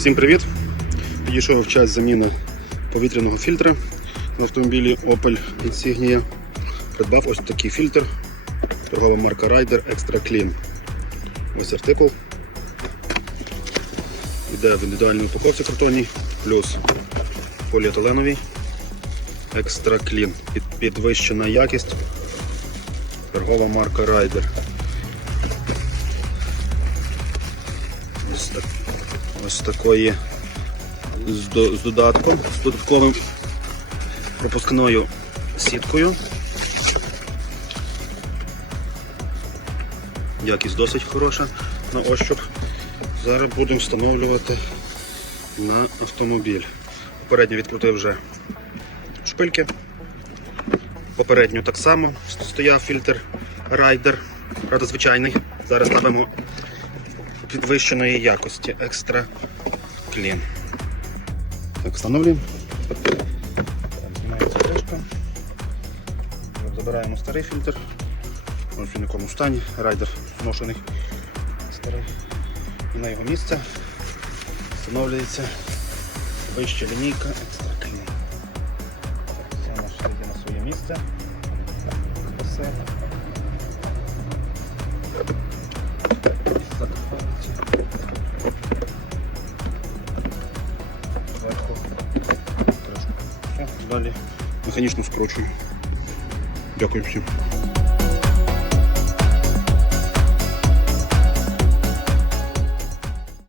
Всім привіт! Підійшов час заміни повітряного фільтра в автомобілі Opel Insignia. Придбав ось такий фільтр. Торгова марка Rider Extra Clean. Ось артикул. Йде в індивідуальній упаковці картонній, плюс поліетиленовій. Extra Clean. Підвищена якість. Торгова марка Rider. Ось такої з, до- з додатком, з додатковим пропускною сіткою. Якість досить хороша на ощуп. Зараз будемо встановлювати на автомобіль. Попередньо відкрутив вже шпильки. Попередньо так само стояв фільтр Rider, правда звичайний. Зараз ставимо підвищеної якості Extra Clean. Так, встановлюємо. Знімається кришка. Забираємо старий фільтр. Він в якому стані. Райдер зношений старий. І на його місце встановлюється вища лінійка. Так, Все наше йде на своє місце. Все. Далі механічно скручую. Дякую всім.